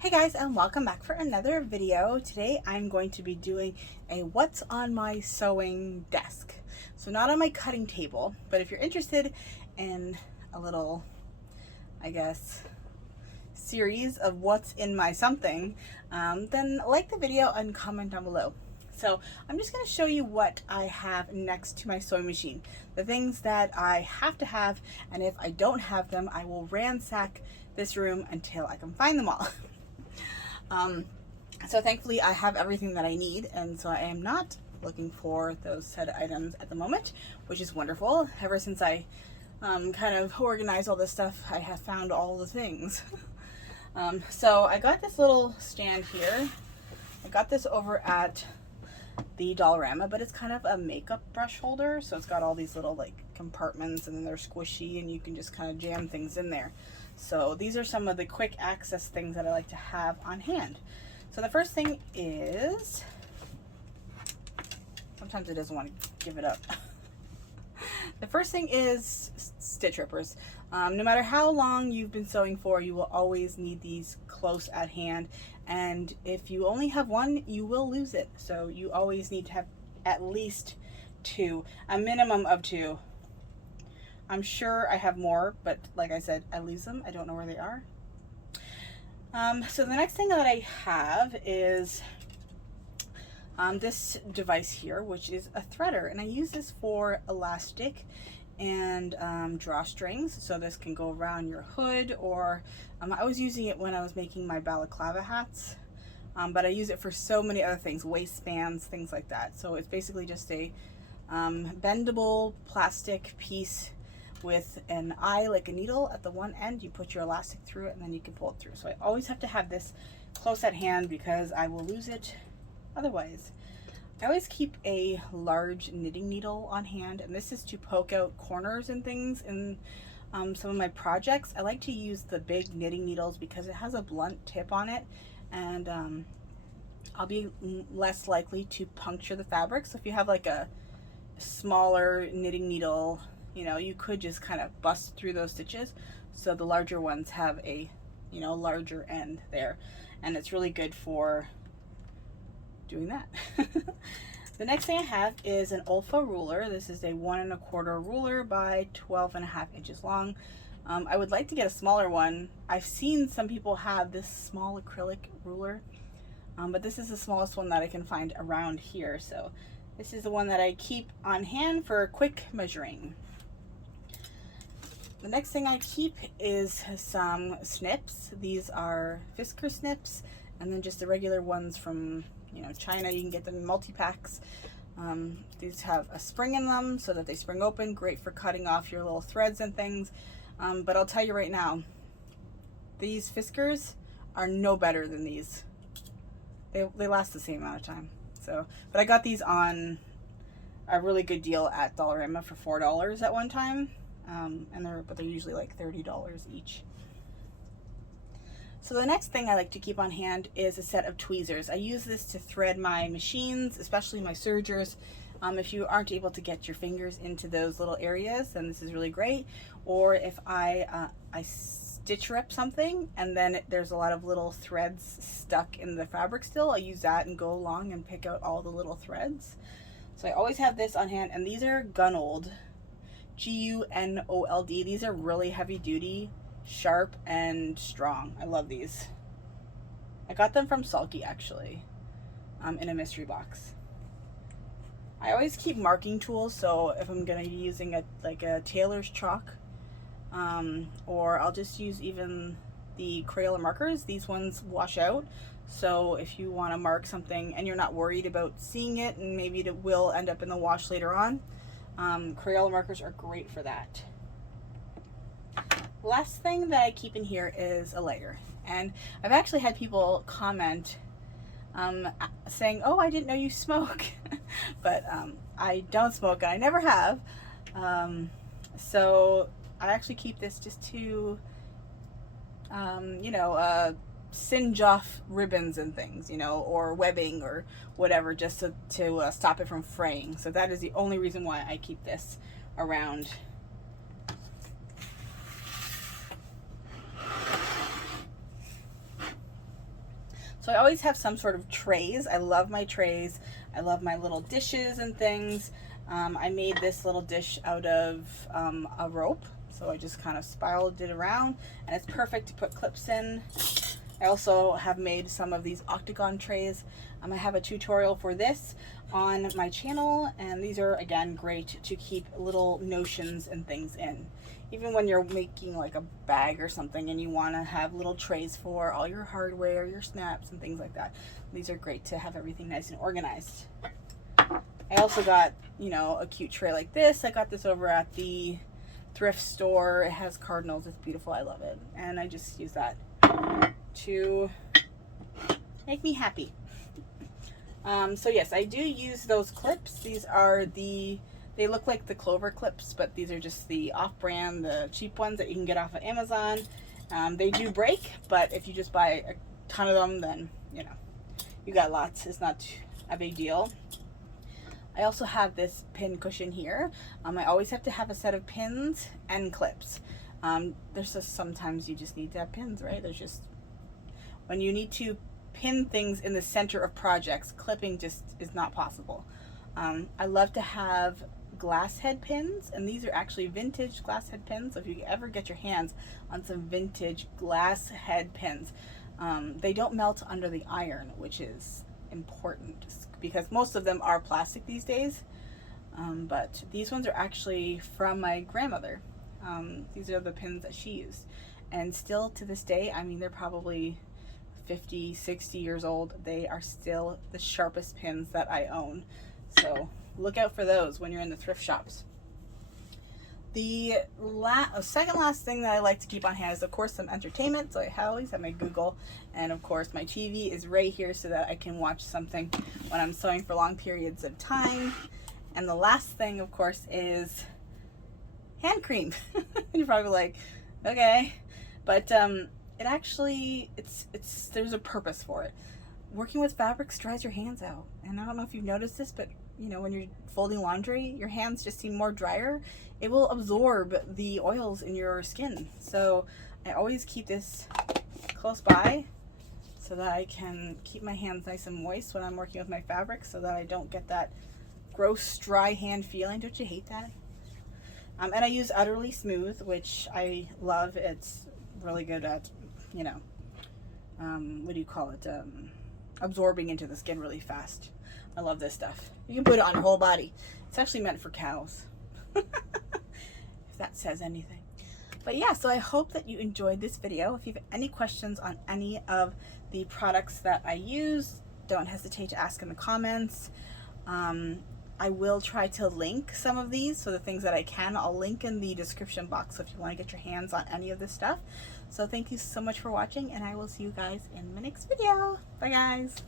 Hey guys, and welcome back for another video. Today I'm going to be doing a what's on my sewing desk. So not on my cutting table, but if you're interested in a little, I guess, series of what's in my something, then like the video and comment down below. So I'm just going to show you what I have next to my sewing machine. The things that I have to have, and if I don't have them, I will ransack this room until I can find them all. So thankfully I have everything that I need, and so I am not looking for those set of items at the moment, which is wonderful. Ever since I kind of organized all this stuff, I have found all the things. So I got this little stand here. I got this over at the Dollarama, but it's kind of a makeup brush holder, so it's got all these little like compartments, and then they're squishy and you can just kind of jam things in there. So these are some of the quick access things that I like to have on hand. So the first thing is, sometimes it doesn't want to give it up. The first thing is stitch rippers. No matter how long you've been sewing for, you will always need these close at hand, and if you only have one, you will lose it. So you always need to have at least two, a minimum of two. I'm sure I have more, but like I said, I lose them. I don't know where they are. So the next thing that I have is this device here, which is a threader, and I use this for elastic and drawstrings. So this can go around your hood, or I was using it when I was making my balaclava hats, but I use it for so many other things, waistbands, things like that. So it's basically just a bendable plastic piece with an eye like a needle at the one end. You put your elastic through it and then you can pull it through. So I always have to have this close at hand because I will lose it otherwise. I always keep a large knitting needle on hand, and this is to poke out corners and things in some of my projects. I like to use the big knitting needles because it has a blunt tip on it, and I'll be less likely to puncture the fabric. So if you have like a smaller knitting needle, you know, you could just kind of bust through those stitches. So the larger ones have a, you know, larger end there, and it's really good for doing that. The next thing I have is an Olfa ruler. This is a 1 1/4 ruler by 12.5 inches long. I would like to get a smaller one. I've seen some people have this small acrylic ruler, but this is the smallest one that I can find around here. So this is the one that I keep on hand for quick measuring. The next thing I keep is some snips. These are Fisker snips, and then just the regular ones from, you know, China. You can get them in multi-packs. These have a spring in them so that they spring open, great for cutting off your little threads and things. But I'll tell you right now, these Fiskers are no better than these. They last the same amount of time. So, but I got these on a really good deal at Dollarama for $4 at one time. And they're usually like $30 each. So the next thing I like to keep on hand is a set of tweezers. I use this to thread my machines, especially my sergers. If you aren't able to get your fingers into those little areas, then this is really great. Or if I stitch rip something and then there's a lot of little threads stuck in the fabric still, I use that and go along and pick out all the little threads. So I always have this on hand, and these are Gunold. Gunold. These are really heavy duty, sharp, and strong. I love these. I got them from Sulky actually, in a mystery box. I always keep marking tools, so if I'm gonna be using a tailor's chalk, or I'll just use even the Crayola markers. These ones wash out, so if you want to mark something and you're not worried about seeing it and maybe it will end up in the wash later on, Crayola markers are great for that. Last thing that I keep in here is a lighter, and I've actually had people comment saying, oh, I didn't know you smoke. But I don't smoke, and I never have. So I actually keep this just to you know, singe off ribbons and things, you know, or webbing or whatever, just to stop it from fraying. So that is the only reason why I keep this around. So I always have some sort of trays. I love my trays. I love my little dishes and things. I made this little dish out of a rope. So I just kind of spiraled it around, and it's perfect to put clips in. I also have made some of these octagon trays. I have a tutorial for this on my channel, and these are, again, great to keep little notions and things in. Even when you're making like a bag or something and you want to have little trays for all your hardware, your snaps and things like that, these are great to have everything nice and organized. I also got, you know, a cute tray like this. I got this over at the thrift store. It has cardinals. It's beautiful. I love it. And I just use that to make me happy. So yes, I do use those clips. These are they look like the Clover clips, but these are just the off-brand, the cheap ones that you can get off of Amazon. They do break, but if you just buy a ton of them, then, you know, you got lots. It's not a big deal. I also have this pin cushion here. I always have to have a set of pins and clips. There's just sometimes you just need to have pins, right? There's just, when you need to pin things in the center of projects, clipping just is not possible. I love to have glass head pins, and these are actually vintage glass head pins. So if you ever get your hands on some vintage glass head pins, they don't melt under the iron, which is important because most of them are plastic these days. But these ones are actually from my grandmother. These are the pins that she used, and still to this day, I mean, they're probably 50, 60 years old. They are still the sharpest pins that I own. So look out for those when you're in the thrift shops. The second last thing that I like to keep on hand is, of course, some entertainment. So I always have my Google, and of course my TV is right here so that I can watch something when I'm sewing for long periods of time. And the last thing, of course, is hand cream. You're probably like, okay, but it actually, there's a purpose for it. Working with fabrics dries your hands out, and I don't know if you've noticed this, but you know, when you're folding laundry, your hands just seem more drier. It will absorb the oils in your skin. So I always keep this close by so that I can keep my hands nice and moist when I'm working with my fabrics, so that I don't get that gross dry hand feeling. Don't you hate that? And I use Utterly Smooth, which I love. It's really good at, you know, what do you call it? Absorbing into the skin really fast. I love this stuff. You can put it on your whole body. It's actually meant for cows. If that says anything. But yeah, so I hope that you enjoyed this video. If you have any questions on any of the products that I use, don't hesitate to ask in the comments. I will try to link some of these, so the things that I can, I'll link in the description box so if you want to get your hands on any of this stuff. So thank you so much for watching, and I will see you guys in my next video. Bye guys.